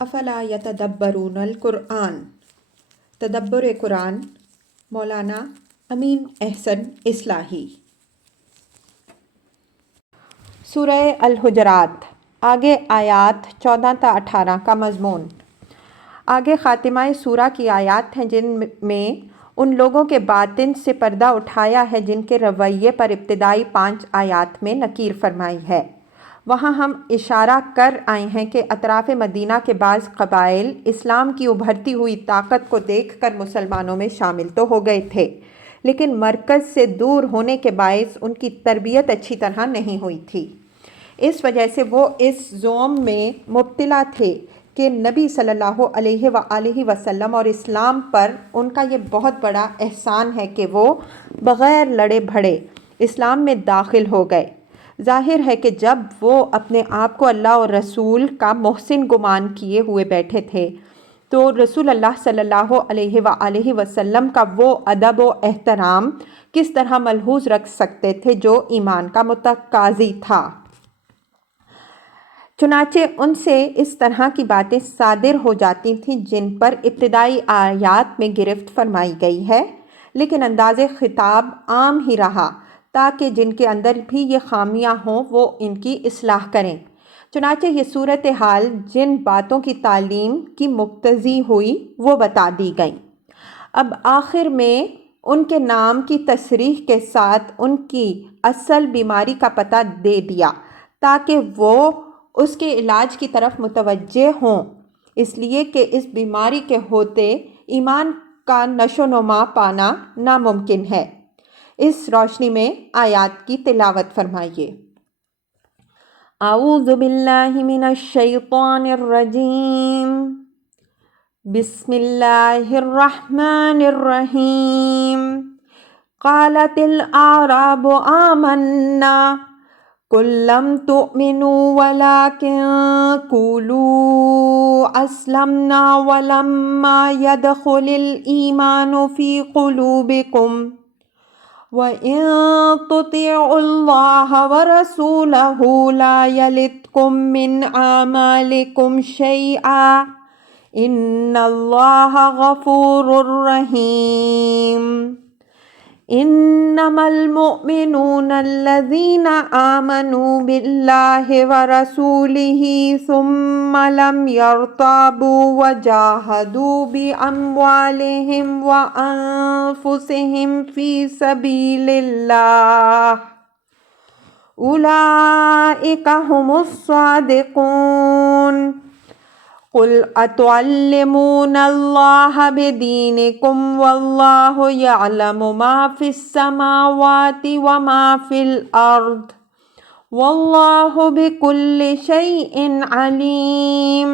افلا یتدبرون القرآن، تدبر قرآن، مولانا امین احسن اصلاحی۔ سورہ الحجرات، آگے آیات 14 تا 18 کا مضمون۔ آگے خاتمہ سورہ کی آیات ہیں جن میں ان لوگوں کے باطن سے پردہ اٹھایا ہے جن کے رویے پر ابتدائی 5 آیات میں نکیر فرمائی ہے۔ وہاں ہم اشارہ کر آئے ہیں کہ اطراف مدینہ کے بعض قبائل اسلام کی ابھرتی ہوئی طاقت کو دیکھ کر مسلمانوں میں شامل تو ہو گئے تھے، لیکن مرکز سے دور ہونے کے باعث ان کی تربیت اچھی طرح نہیں ہوئی تھی۔ اس وجہ سے وہ اس زوم میں مبتلا تھے کہ نبی صلی اللہ علیہ وآلہ وسلم اور اسلام پر ان کا یہ بہت بڑا احسان ہے کہ وہ بغیر لڑے بھڑے اسلام میں داخل ہو گئے۔ ظاہر ہے کہ جب وہ اپنے آپ کو اللہ اور رسول کا محسن گمان کیے ہوئے بیٹھے تھے تو رسول اللہ صلی اللہ علیہ وآلہ وسلم کا وہ ادب و احترام کس طرح ملحوظ رکھ سکتے تھے جو ایمان کا متقاضی تھا۔ چنانچہ ان سے اس طرح کی باتیں صادر ہو جاتی تھیں جن پر ابتدائی آیات میں گرفت فرمائی گئی ہے، لیکن انداز خطاب عام ہی رہا تاکہ جن کے اندر بھی یہ خامیاں ہوں وہ ان کی اصلاح کریں۔ چنانچہ یہ صورتحال جن باتوں کی تعلیم کی مقتضی ہوئی وہ بتا دی گئیں۔ اب آخر میں ان کے نام کی تصریح کے ساتھ ان کی اصل بیماری کا پتہ دے دیا تاکہ وہ اس کے علاج کی طرف متوجہ ہوں، اس لیے کہ اس بیماری کے ہوتے ایمان کا نشو و نما پانا ناممکن ہے۔ اس روشنی میں آیات کی تلاوت فرمائیے۔ اعوذ باللہ من الشیطان الرجیم، بسم اللہ الرحمن الرحیم۔ قالت الاعراب آمنا قل لم تؤمنوا ولكن قولوا اسلمنا ولما يدخل الإيمان في قلوبكم وَإِن تُطِيعُوا اللَّهَ وَرَسُولَهُ لَا يَلِتْكُم مِّنْ أَعْمَالِكُمْ شَيْئًا إِنَّ اللَّهَ غَفُورٌ رَّحِيمٌ۔ إِنَّمَا الْمُؤْمِنُونَ الَّذِينَ آمَنُوا بِاللَّهِ وَرَسُولِهِ ثُمَّ لَمْ يَرْتَابُوا وَجَاهَدُوا بِأَمْوَالِهِمْ وَأَنفُسِهِمْ فِي سَبِيلِ اللَّهِ أُولَئِكَ هُمُ الصَّادِقُونَ۔ قُلْ أَتُعَلِّمُونَ اللَّهَ بِدِينِكُمْ وَاللَّهُ يَعْلَمُ مَا فِي السَّمَاوَاتِ وَمَا فِي الْأَرْضِ وَاللَّهُ بِكُلِّ شَيْءٍ عَلِيمٌ۔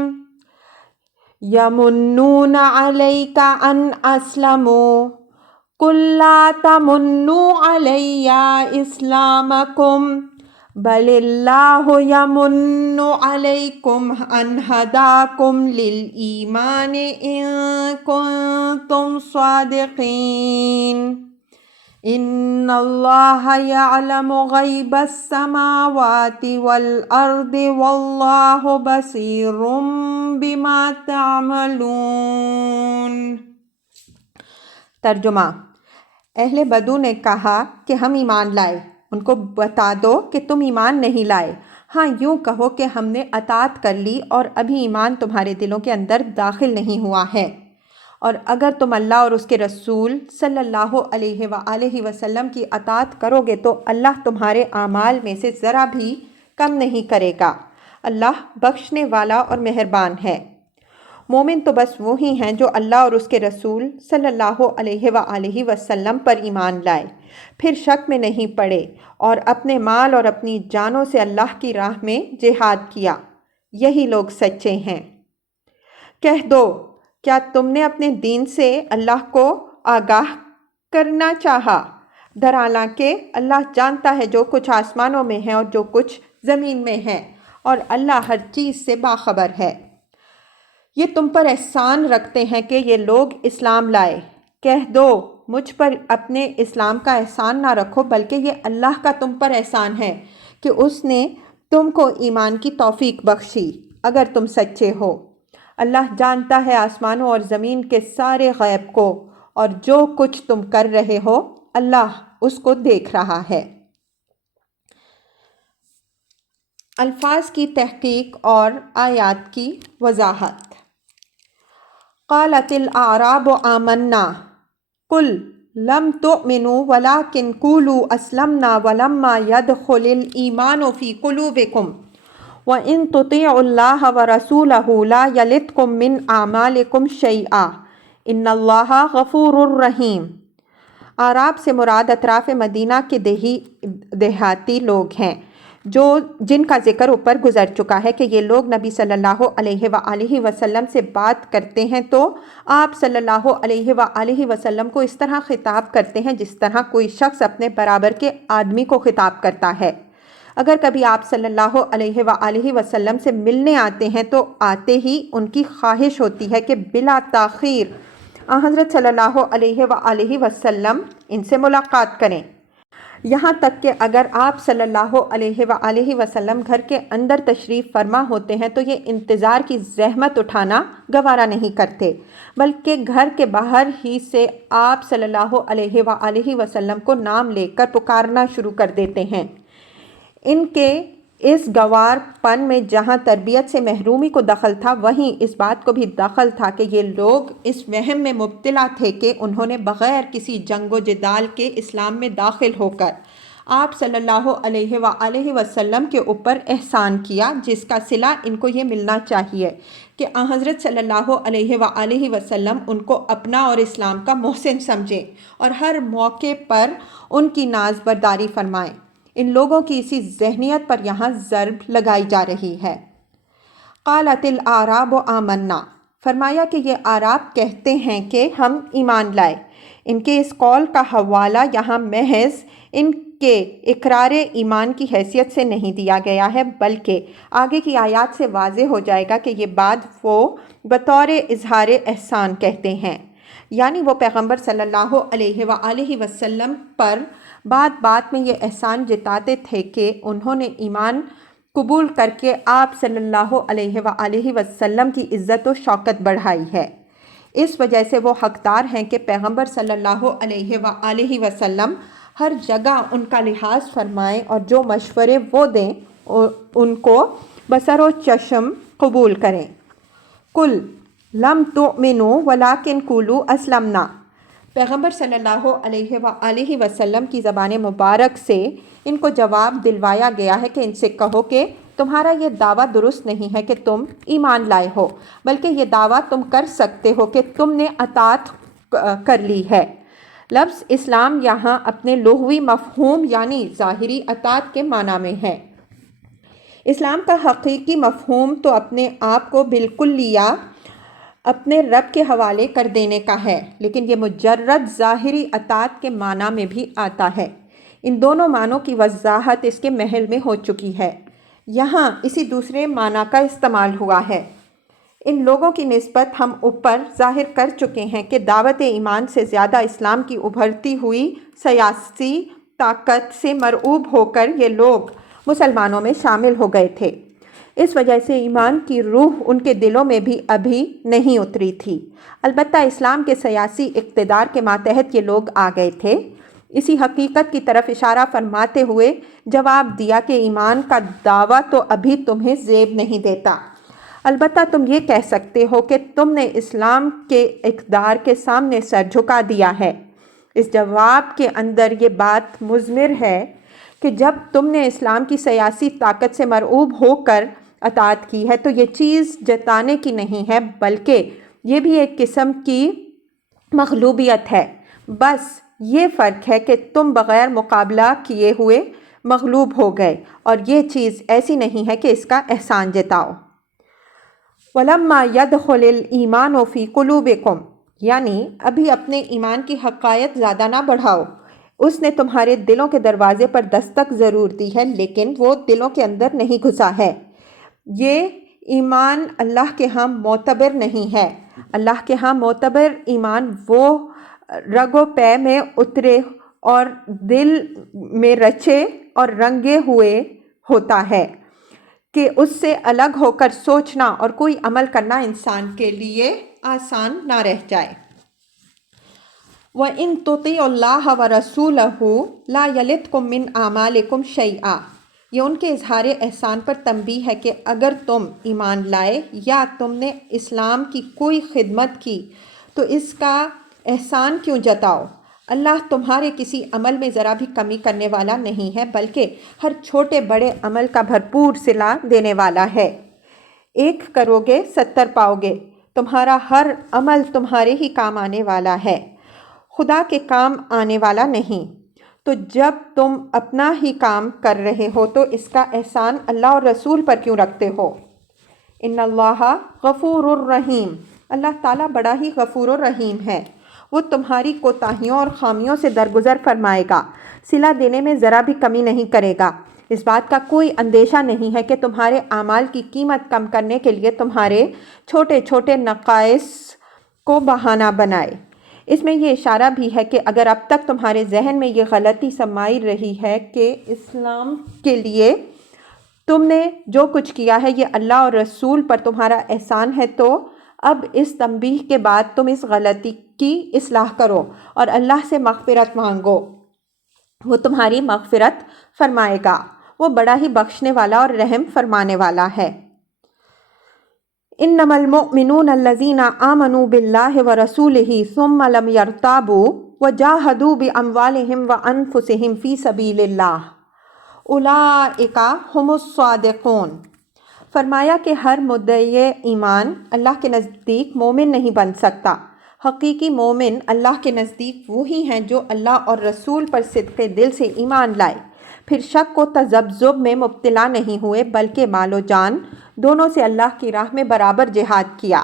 يَمُنُّونَ عَلَيْكَ أَنْ أَسْلَمُوا قُل لَّا تَمُنُّوا عَلَيَّ إِسْلَامَكُمْ بَلِ اللَّهُ يَمُنُّ عَلَيْكُمْ أَنْ هَدَاكُمْ لِلْإِيمَانِ إِن كُنتُمْ صَادِقِينَ۔ إِنَّ اللَّهَ يَعْلَمُ غَيْبَ السَّمَاوَاتِ وَالْأَرْضِ وَاللَّهُ بَصِيرٌ بِمَا تَعْمَلُونَ۔ ترجمہ۔ اہل بدو نے کہا کہ ہم ایمان لائے۔ ان کو بتا دو کہ تم ایمان نہیں لائے، ہاں یوں کہو کہ ہم نے اطاعت کر لی اور ابھی ایمان تمہارے دلوں کے اندر داخل نہیں ہوا ہے، اور اگر تم اللہ اور اس کے رسول صلی اللہ علیہ وآلہ وسلم کی اطاعت کرو گے تو اللہ تمہارے اعمال میں سے ذرا بھی کم نہیں کرے گا، اللہ بخشنے والا اور مہربان ہے۔ مومن تو بس وہی ہیں جو اللہ اور اس کے رسول صلی اللہ علیہ وآلہ وسلم پر ایمان لائے، پھر شک میں نہیں پڑے اور اپنے مال اور اپنی جانوں سے اللہ کی راہ میں جہاد کیا، یہی لوگ سچے ہیں۔ کہہ دو، کیا تم نے اپنے دین سے اللہ کو آگاہ کرنا چاہا؟ حالانکہ اللہ جانتا ہے جو کچھ آسمانوں میں ہے اور جو کچھ زمین میں ہے، اور اللہ ہر چیز سے باخبر ہے۔ یہ تم پر احسان رکھتے ہیں کہ یہ لوگ اسلام لائے۔ کہہ دو، مجھ پر اپنے اسلام کا احسان نہ رکھو بلکہ یہ اللہ کا تم پر احسان ہے کہ اس نے تم کو ایمان کی توفیق بخشی، اگر تم سچے ہو۔ اللہ جانتا ہے آسمانوں اور زمین کے سارے غیب کو، اور جو کچھ تم کر رہے ہو اللہ اس کو دیکھ رہا ہے۔ الفاظ کی تحقیق اور آیات کی وضاحت۔ قالت الاعراب آمنا قل لم تؤمنوا ولكن قولوا اسلمنا ولما يدخل الایمان فی قلوبکم وَإِن تُطِيعُوا اللَّهَ وَرَسُولَهُ لَا يَلِتْكُم مِّنْ أَعْمَالِكُمْ شَيْئًا إِنَّ اللَّهَ غَفُورٌ رَحِيمٌ۔ اعراب سے مراد اطراف مدینہ کے دیہاتی لوگ ہیں جن کا ذکر اوپر گزر چکا ہے کہ یہ لوگ نبی صلی اللہ علیہ وآلہ وسلم سے بات کرتے ہیں تو آپ صلی اللہ علیہ وآلہ وسلم کو اس طرح خطاب کرتے ہیں جس طرح کوئی شخص اپنے برابر کے آدمی کو خطاب کرتا ہے۔ اگر کبھی آپ صلی اللہ علیہ وآلہ وسلم سے ملنے آتے ہیں تو آتے ہی ان کی خواہش ہوتی ہے کہ بلا تاخیر حضرت صلی اللہ علیہ وآلہ وسلم ان سے ملاقات کریں، یہاں تک کہ اگر آپ صلی اللہ علیہ وآلہ وسلم گھر کے اندر تشریف فرما ہوتے ہیں تو یہ انتظار کی زحمت اٹھانا گوارا نہیں کرتے، بلکہ گھر کے باہر ہی سے آپ صلی اللہ علیہ وآلہ وسلم کو نام لے کر پکارنا شروع کر دیتے ہیں۔ ان کے اس گوار پن میں جہاں تربیت سے محرومی کو دخل تھا وہیں اس بات کو بھی دخل تھا کہ یہ لوگ اس وہم میں مبتلا تھے کہ انہوں نے بغیر کسی جنگ و جدال کے اسلام میں داخل ہو کر آپ صلی اللہ علیہ وآلہ وسلم کے اوپر احسان کیا، جس کا صلہ ان کو یہ ملنا چاہیے کہ حضرت صلی اللہ علیہ وآلہ وسلم ان کو اپنا اور اسلام کا محسن سمجھیں اور ہر موقع پر ان کی ناز برداری فرمائیں۔ ان لوگوں کی اسی ذہنیت پر یہاں ضرب لگائی جا رہی ہے۔ قالت الاعراب آمنا، فرمایا کہ یہ اعراب کہتے ہیں کہ ہم ایمان لائے۔ ان کے اس قول کا حوالہ یہاں محض ان کے اقرار ایمان کی حیثیت سے نہیں دیا گیا ہے، بلکہ آگے کی آیات سے واضح ہو جائے گا کہ یہ بات وہ بطور اظہار احسان کہتے ہیں، یعنی وہ پیغمبر صلی اللہ علیہ وآلہ وسلم پر بات بات میں یہ احسان جتاتے تھے کہ انہوں نے ایمان قبول کر کے آپ صلی اللہ علیہ وآلہ وسلم کی عزت و شوکت بڑھائی ہے۔ اس وجہ سے وہ حقدار ہیں کہ پیغمبر صلی اللہ علیہ وآلہ وسلم ہر جگہ ان کا لحاظ فرمائیں اور جو مشورے وہ دیں ان کو بصر و چشم قبول کریں۔ قل لم تؤمنوا ولكن قولوا اسلمنا، پیغمبر صلی اللہ علیہ وآلہ وسلم کی زبان مبارک سے ان کو جواب دلوایا گیا ہے کہ ان سے کہو کہ تمہارا یہ دعویٰ درست نہیں ہے کہ تم ایمان لائے ہو، بلکہ یہ دعویٰ تم کر سکتے ہو کہ تم نے اطاعت کر لی ہے۔ لفظ اسلام یہاں اپنے لغوی مفہوم یعنی ظاہری اطاعت کے معنی میں ہے۔ اسلام کا حقیقی مفہوم تو اپنے آپ کو بالکلیہ اپنے رب کے حوالے کر دینے کا ہے، لیکن یہ مجرد ظاہری اطاعت کے معنی میں بھی آتا ہے۔ ان دونوں معنوں کی وضاحت اس کے محل میں ہو چکی ہے، یہاں اسی دوسرے معنی کا استعمال ہوا ہے۔ ان لوگوں کی نسبت ہم اوپر ظاہر کر چکے ہیں کہ دعوت ایمان سے زیادہ اسلام کی ابھرتی ہوئی سیاسی طاقت سے مرعوب ہو کر یہ لوگ مسلمانوں میں شامل ہو گئے تھے۔ اس وجہ سے ایمان کی روح ان کے دلوں میں بھی ابھی نہیں اتری تھی، البتہ اسلام کے سیاسی اقتدار کے ماتحت یہ لوگ آ گئے تھے۔ اسی حقیقت کی طرف اشارہ فرماتے ہوئے جواب دیا کہ ایمان کا دعویٰ تو ابھی تمہیں زیب نہیں دیتا، البتہ تم یہ کہہ سکتے ہو کہ تم نے اسلام کے اقتدار کے سامنے سر جھکا دیا ہے۔ اس جواب کے اندر یہ بات مضمر ہے کہ جب تم نے اسلام کی سیاسی طاقت سے مرعوب ہو کر اطاعت کی ہے تو یہ چیز جتانے کی نہیں ہے، بلکہ یہ بھی ایک قسم کی مغلوبیت ہے۔ بس یہ فرق ہے کہ تم بغیر مقابلہ کیے ہوئے مغلوب ہو گئے، اور یہ چیز ایسی نہیں ہے کہ اس کا احسان جتاؤ۔ وَلَمَّا يَدْخُلِ الْإِيمَانُ فِي قُلُوبِكُمْ، یعنی ابھی اپنے ایمان کی حقائق زیادہ نہ بڑھاؤ، اس نے تمہارے دلوں کے دروازے پر دستک ضرور دی ہے لیکن وہ دلوں کے اندر نہیں گھسا ہے۔ یہ ایمان اللہ کے ہاں معتبر نہیں ہے۔ اللہ کے ہاں معتبر ایمان وہ رگ و پے میں اترے اور دل میں رچے اور رنگے ہوئے ہوتا ہے۔ کہ اس سے الگ ہو کر سوچنا اور کوئی عمل کرنا انسان کے لیے آسان نہ رہ جائے۔ وَإِن تُطِيعُوا اللَّهَ وَرَسُولَهُ لَا يَلِتْكُم مِّنْ أَعْمَالِكُمْ شَيْئًا۔ یہ ان کے اظہار احسان پر تنبیہ ہے کہ اگر تم ایمان لائے یا تم نے اسلام کی کوئی خدمت کی تو اس کا احسان کیوں جتاؤ؟ اللہ تمہارے کسی عمل میں ذرا بھی کمی کرنے والا نہیں ہے، بلکہ ہر چھوٹے بڑے عمل کا بھرپور صلہ دینے والا ہے۔ 1 کرو گے 70 پاؤ گے، تمہارا ہر عمل تمہارے ہی کام آنے والا ہے، خدا کے کام آنے والا نہیں۔ تو جب تم اپنا ہی کام کر رہے ہو تو اس کا احسان اللہ اور رسول پر کیوں رکھتے ہو؟ ان اللہ غفور الرحیم، اللہ تعالیٰ بڑا ہی غفور الرحیم ہے، وہ تمہاری کوتاہیوں اور خامیوں سے درگزر فرمائے گا، صلہ دینے میں ذرا بھی کمی نہیں کرے گا۔ اس بات کا کوئی اندیشہ نہیں ہے کہ تمہارے اعمال کی قیمت کم کرنے کے لیے تمہارے چھوٹے چھوٹے نقائص کو بہانہ بنائے۔ اس میں یہ اشارہ بھی ہے کہ اگر اب تک تمہارے ذہن میں یہ غلطی سمائی رہی ہے کہ اسلام کے لیے تم نے جو کچھ کیا ہے یہ اللہ اور رسول پر تمہارا احسان ہے، تو اب اس تنبیہ کے بعد تم اس غلطی کی اصلاح کرو اور اللہ سے مغفرت مانگو، وہ تمہاری مغفرت فرمائے گا، وہ بڑا ہی بخشنے والا اور رحم فرمانے والا ہے۔ انما المؤمنون الذین آمنوا باللہ ورسولہ ثم لم یرتابوا وجاہدوا باموالہم وانفسہم فی سبیل اللہ اولئک ھم الصادقون۔ فرمایا کہ ہر مدعی ایمان اللہ کے نزدیک مومن نہیں بن سکتا، حقیقی مومن اللہ کے نزدیک وہی ہیں جو اللہ اور رسول پر صدق دل سے ایمان لائے، پھر شک و تذبذب میں مبتلا نہیں ہوئے، بلکہ مال و جان دونوں سے اللہ کی راہ میں برابر جہاد کیا،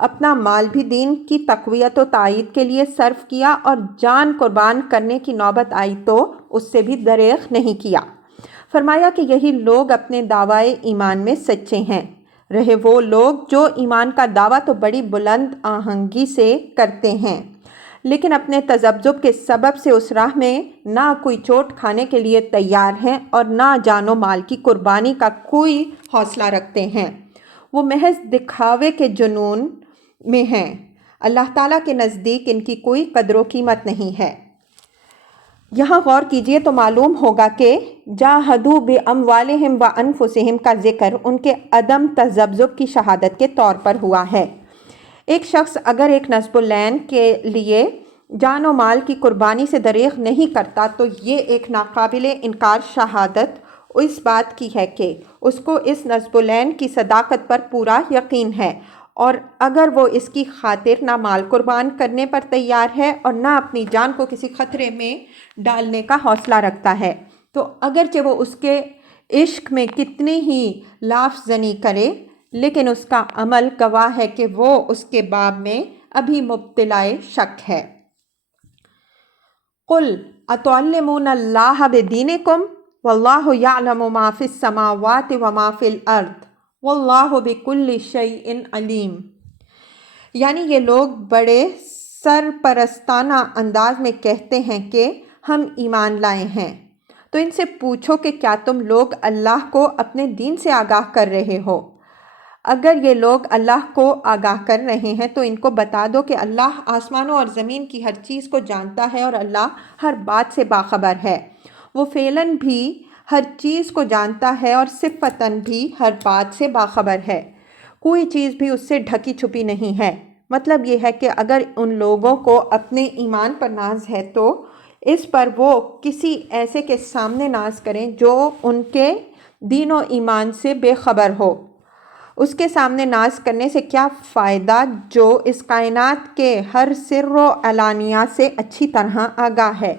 اپنا مال بھی دین کی تقویت و تائید کے لیے صرف کیا، اور جان قربان کرنے کی نوبت آئی تو اس سے بھی دریغ نہیں کیا۔ فرمایا کہ یہی لوگ اپنے دعوی ایمان میں سچے ہیں، رہے وہ لوگ جو ایمان کا دعویٰ تو بڑی بلند آہنگی سے کرتے ہیں لیکن اپنے تذبذب کے سبب سے اس راہ میں نہ کوئی چوٹ کھانے کے لیے تیار ہیں اور نہ جان و مال کی قربانی کا کوئی حوصلہ رکھتے ہیں، وہ محض دکھاوے کے جنون میں ہیں، اللہ تعالیٰ کے نزدیک ان کی کوئی قدر و قیمت نہیں ہے۔ یہاں غور کیجئے تو معلوم ہوگا کہ جاہدوا باموالہم وانفسہم کا ذکر ان کے عدم تذبذب کی شہادت کے طور پر ہوا ہے۔ ایک شخص اگر ایک نصب العین کے لیے جان و مال کی قربانی سے دریغ نہیں کرتا تو یہ ایک ناقابل انکار شہادت اس بات کی ہے کہ اس کو اس نصب العین کی صداقت پر پورا یقین ہے، اور اگر وہ اس کی خاطر نہ مال قربان کرنے پر تیار ہے اور نہ اپنی جان کو کسی خطرے میں ڈالنے کا حوصلہ رکھتا ہے، تو اگرچہ وہ اس کے عشق میں کتنی ہی لاف زنی کرے لیکن اس کا عمل گواہ ہے کہ وہ اس کے باب میں ابھی مبتلائے شک ہے۔ قُلْ أَتُعَلِّمُونَ اللَّهَ بِدِينِكُمْ وَاللَّهُ يَعْلَمُ مَا فِي السَّمَاوَاتِ وَمَا فِي الْأَرْضِ وَاللَّهُ بِكُلِّ شَيْءٍ عَلِيمٌ۔ یعنی یہ لوگ بڑے سرپرستانہ انداز میں کہتے ہیں کہ ہم ایمان لائے ہیں، تو ان سے پوچھو کہ کیا تم لوگ اللہ کو اپنے دین سے آگاہ کر رہے ہو؟ اگر یہ لوگ اللہ کو آگاہ کر رہے ہیں تو ان کو بتا دو کہ اللہ آسمانوں اور زمین کی ہر چیز کو جانتا ہے اور اللہ ہر بات سے باخبر ہے، وہ فعلاً بھی ہر چیز کو جانتا ہے اور صفتاً بھی ہر بات سے باخبر ہے، کوئی چیز بھی اس سے ڈھکی چھپی نہیں ہے۔ مطلب یہ ہے کہ اگر ان لوگوں کو اپنے ایمان پر ناز ہے تو اس پر وہ کسی ایسے کے سامنے ناز کریں جو ان کے دین و ایمان سے بے خبر ہو۔ اس کے سامنے ناز کرنے سے کیا فائدہ جو اس کائنات کے ہر سر و علانیہ سے اچھی طرح آگاہ ہے؟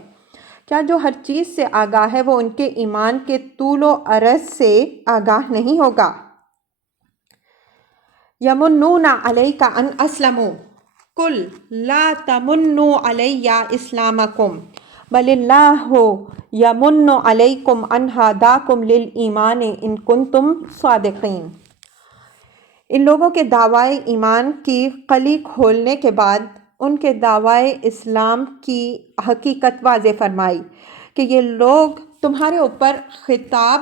کیا جو ہر چیز سے آگاہ ہے وہ ان کے ایمان کے طول و عرض سے آگاہ نہیں ہوگا؟ یمنون علیک ان اسلموا قل لا تمنوا علی اسلامکم بل اللہ یمن علیکم ان ہداکم للایمان ان کنتم صادقین۔ ان لوگوں کے دعوی ایمان کی قلی کھولنے کے بعد ان کے دعوی اسلام کی حقیقت واضح فرمائی کہ یہ لوگ تمہارے اوپر خطاب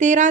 13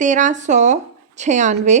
1396